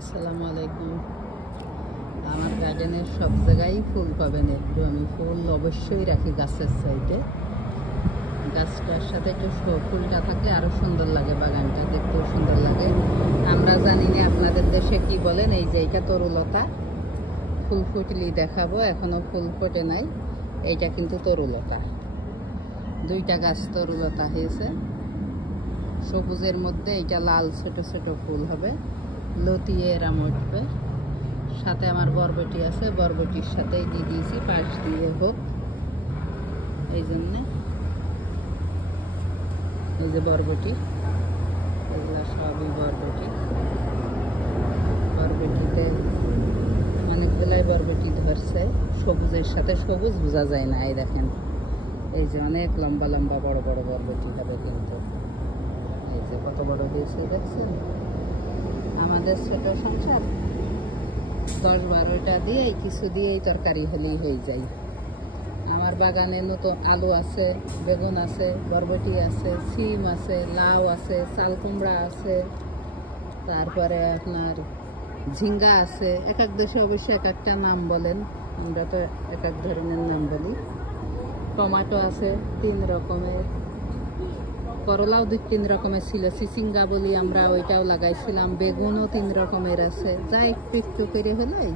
আসসালামু আলাইকুম। আমার গার্ডেনের সব জায়গায় ফুল পাবেন। একটু আমি ফুল অবশ্যই রাখি গাছের সাইডে। গাছটার সাথে একটু ফুলটা থাকলে আরও সুন্দর লাগে, বাগানটা দেখতেও সুন্দর লাগে। আমরা জানি না আপনাদের দেশে কি বলেন। এই যে এইটা তরুলতা, ফুল ফুটলি দেখাবো, এখনও ফুল ফোটে নাই। এইটা কিন্তু তরুলতা, দুইটা গাছ তরুলতা হয়েছে। সবুজের মধ্যে এইটা লাল ছোট ছোট ফুল হবে, লতিয়ে এরাম উঠবে। সাথে আমার বরবটি আছে, বরবটির সাথেই দিয়ে দিয়েছি পাশ দিয়ে হোক এই জন্যে। এই যে বরবটি, এগুলা সবই বরবটি। বরবটিতে অনেকগুলাই বরবটি ধরছে, সবুজের সাথে সবুজ বোঝা যায় না। এই দেখেন, এই যে অনেক লম্বা লম্বা বড় বড় বরবটি হবে কিন্তু। এই যে কত বড় হয়েছে দেখছেন। আমাদের ছোট সংসার 10-12টা দিয়ে কিছু দিয়েই তরকারি হলেই হয়ে যায়। আমার বাগানে নতুন আলু আছে, বেগুন আছে, বরবটি আছে, সিম আছে, লাউ আছে, চাল কুমড়া আছে, তারপরে আপনার ঝিঙ্গা আছে। এক এক দেশে অবশ্যই এক একটা নাম বলেন, আমরা তো এক এক ধরনের নাম বলি। টমেটো আছে 3 রকমের, করলাও 2-3 রকমের ছিল, চিচিঙ্গা বলি আমরা, ওইটাও লাগাইছিলাম। বেগুনও 3 রকমের আছে। যা একটু একটু করে হলেই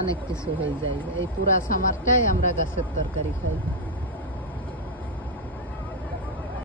অনেক কিছু হয়ে যায়। এই পুরা সামারটাই আমরা গাছের তরকারি খাই।